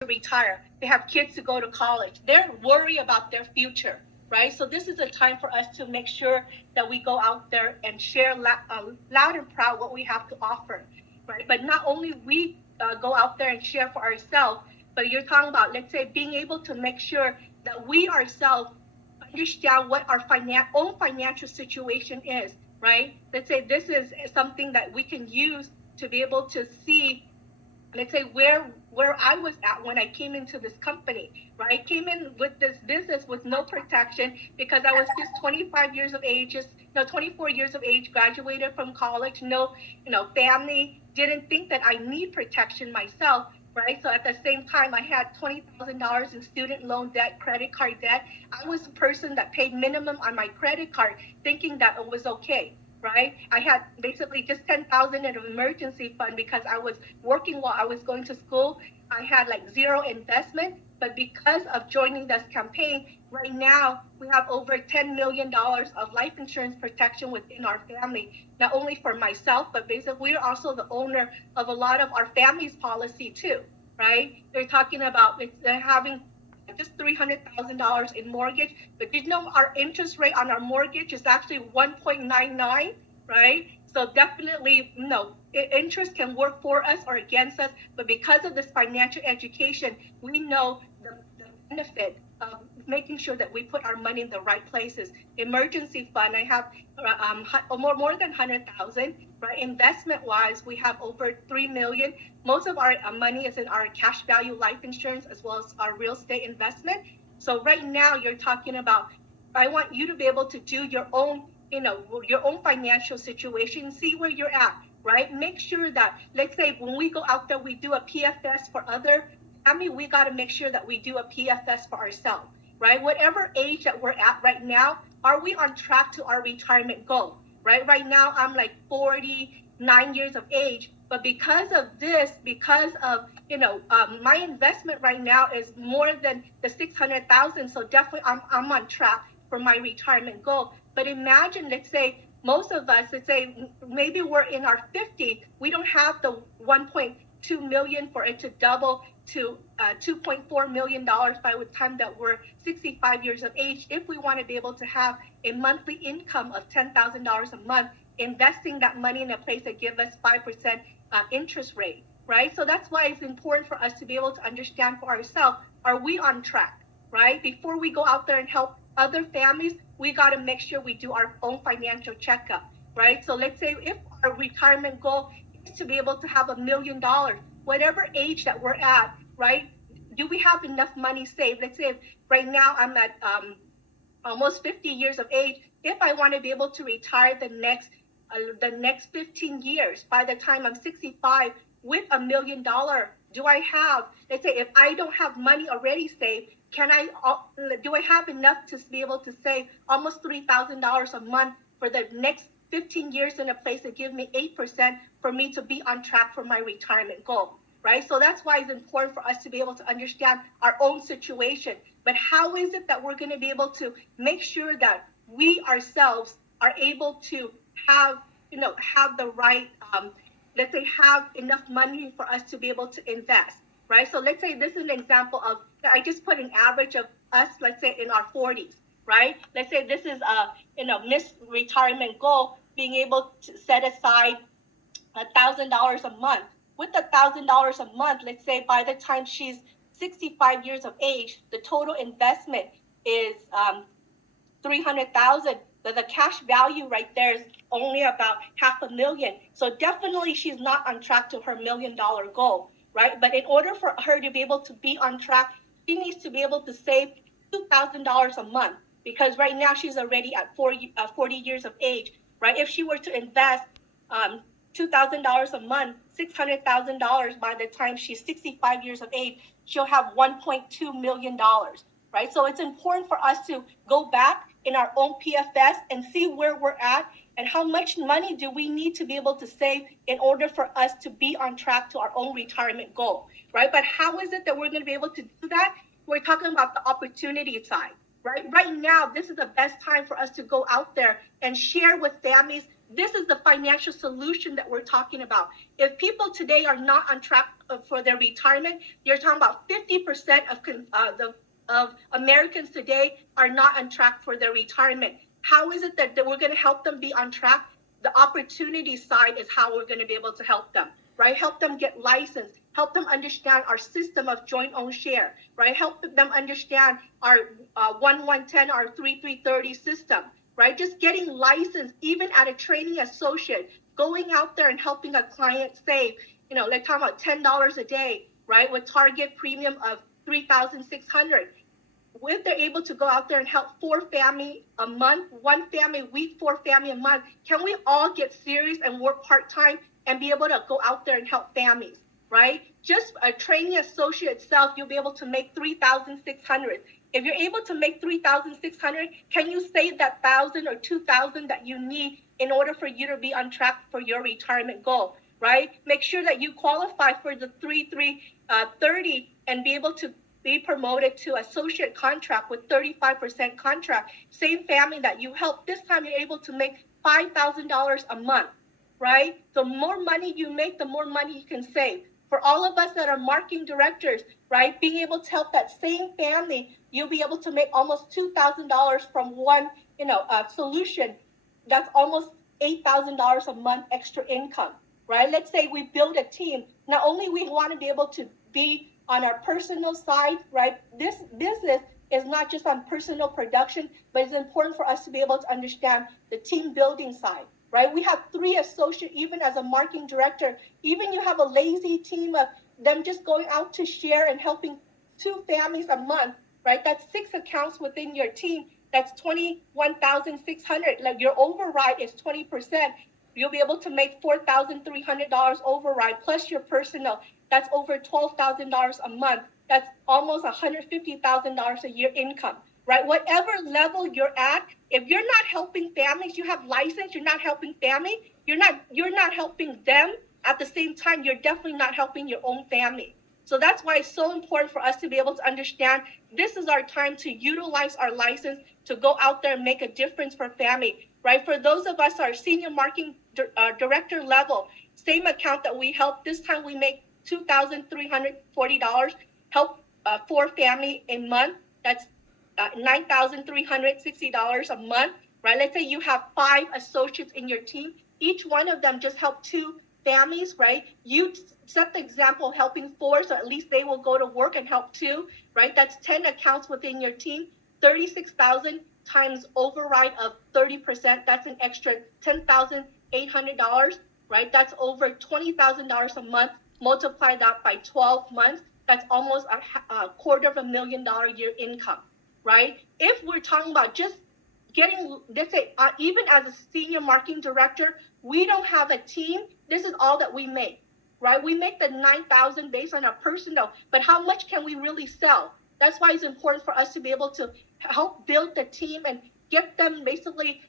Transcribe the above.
to retire. They have kids to go to college. They're worried about their future, right? So this is a time for us to make sure that we go out there and share loud and proud what we have to offer, right? But not only we go out there and share for ourselves, but you're talking about, let's say, being able to make sure that we ourselves understand what our own financial situation is, right? Let's say this is something that we can use to be able to see, let's say, where I was at when I came into this company, right? I came in with this business with no protection because I was just 25 years of age, just 24 years of age, graduated from college, no, family, didn't think that I need protection myself, right? So at the same time, I had $20,000 in student loan debt, credit card debt. I was a person that paid minimum on my credit card, thinking that it was okay, right? I had basically just 10,000 in an emergency fund because I was working while I was going to school. I had like zero investment, but because of joining this campaign, right now we have over $10 million of life insurance protection within our family, not only for myself, but basically we're also the owner of a lot of our family's policy too, right? They're talking about having just $300,000 in mortgage, but our interest rate on our mortgage is actually 1.99, right? So definitely, no, interest can work for us or against us, but because of this financial education, we know the benefit of making sure that we put our money in the right places. Emergency fund, I have more than 100,000, right? Investment wise, we have over 3 million. Most of our money is in our cash value life insurance as well as our real estate investment. So right now you're talking about, I want you to be able to do your own, your own financial situation, see where you're at, right? Make sure that, let's say when we go out there, we do a PFS for other family, we got to make sure that we do a PFS for ourselves, right? Whatever age that we're at right now, are we on track to our retirement goal, right? Right now, I'm like 49 years of age, but because of this, because of, my investment right now is more than the 600,000. So definitely I'm on track for my retirement goal. But imagine, let's say, most of us, let's say maybe we're in our 50s, we don't have the 1.2 million for it to double to $2.4 million by the time that we're 65 years of age. If we want to be able to have a monthly income of $10,000 a month, investing that money in a place that gives us 5% interest rate, right? So that's why it's important for us to be able to understand for ourselves, are we on track, right? Before we go out there and help other families, we got to make sure we do our own financial checkup, right? So let's say if our retirement goal is to be able to have $1 million, whatever age that we're at, right? Do we have enough money saved? Let's say right now I'm at almost 50 years of age. If I want to be able to retire the next 15 years, by the time I'm 65 with $1 million, do I have, let's say if I don't have money already saved, do I have enough to be able to save almost $3,000 a month for the next 15 years in a place that give me 8% for me to be on track for my retirement goal, right? So that's why it's important for us to be able to understand our own situation. But how is it that we're going to be able to make sure that we ourselves are able to have, have the right, let's say, have enough money for us to be able to invest, right? So let's say this is an example of, I just put an average of us, let's say in our 40s, right? Let's say this is a, Miss retirement goal, being able to set aside $1,000 a month. With $1,000 a month, let's say by the time she's 65 years of age, the total investment is 300,000. The cash value right there is only about 500,000. So definitely she's not on track to her $1 million goal, right? But in order for her to be able to be on track, she needs to be able to save $2,000 a month, because right now she's already at 40 years of age, right? If she were to invest um, $2,000 a month, $600,000 by the time she's 65 years of age, she'll have $1.2 million, right? So it's important for us to go back in our own PFS and see where we're at and how much money do we need to be able to save in order for us to be on track to our own retirement goal, right? But how is it that we're going to be able to do that? We're talking about the opportunity side, right? Right now, this is the best time for us to go out there and share with families This is the financial solution that we're talking about. If people today are not on track for their retirement, you're talking about 50% of Americans today are not on track for their retirement. How is it that we're going to help them be on track? The opportunity side is how we're going to be able to help them, right? Help them get licensed, help them understand our system of joint owned share, right? Help them understand our 1110, our 3330 system, right? Just getting licensed, even at a training associate, going out there and helping a client save, like talking about $10 a day, right? With target premium of 3,600. If they're able to go out there and help 4 family a month, 1 family a week, 4 family a month, can we all get serious and work part-time and be able to go out there and help families, right? Just a training associate itself, you'll be able to make 3,600. If you're able to make 3,600, can you save that 1,000 or 2,000 that you need in order for you to be on track for your retirement goal, right? Make sure that you qualify for the 3330 and be able to be promoted to associate contract with 35% contract. Same family that you help, this time you're able to make $5,000 a month, right? The more money you make, the more money you can save. For all of us that are marketing directors, right, being able to help that same family, you'll be able to make almost $2,000 from one, solution. That's almost $8,000 a month extra income, right? Let's say we build a team. Not only we want to be able to be on our personal side, right? This business is not just on personal production, but it's important for us to be able to understand the team building side, right? We have 3 associates, even as a marketing director, even you have a lazy team of them just going out to share and helping 2 families a month, right? That's 6 accounts within your team. That's 21,600. Like your override is 20%. You'll be able to make $4,300 override plus your personal. That's over $12,000 a month. That's almost $150,000 a year income, right? Whatever level you're at, if you're not helping families, you have license, you're not helping family, you're not helping them. At the same time, you're definitely not helping your own family. So that's why it's so important for us to be able to understand this is our time to utilize our license to go out there and make a difference for family, right? For those of us, our senior marketing director level, same account that we help, this time we make $2,340, help 4 family a month. That's $9,360 a month, right? Let's say you have 5 associates in your team. Each one of them just help 2 families, right? You set the example helping 4, so at least they will go to work and help 2, right? That's 10 accounts within your team. 36,000 times override of 30%. That's an extra $10,800, right? That's over $20,000 a month. Multiply that by 12 months. That's almost a $250,000 year income, right? If we're talking about just getting, let's say, even as a senior marketing director, we don't have a team. This is all that we make, right? We make the 9,000 based on our personal, but how much can we really sell? That's why it's important for us to be able to help build the team and get them basically,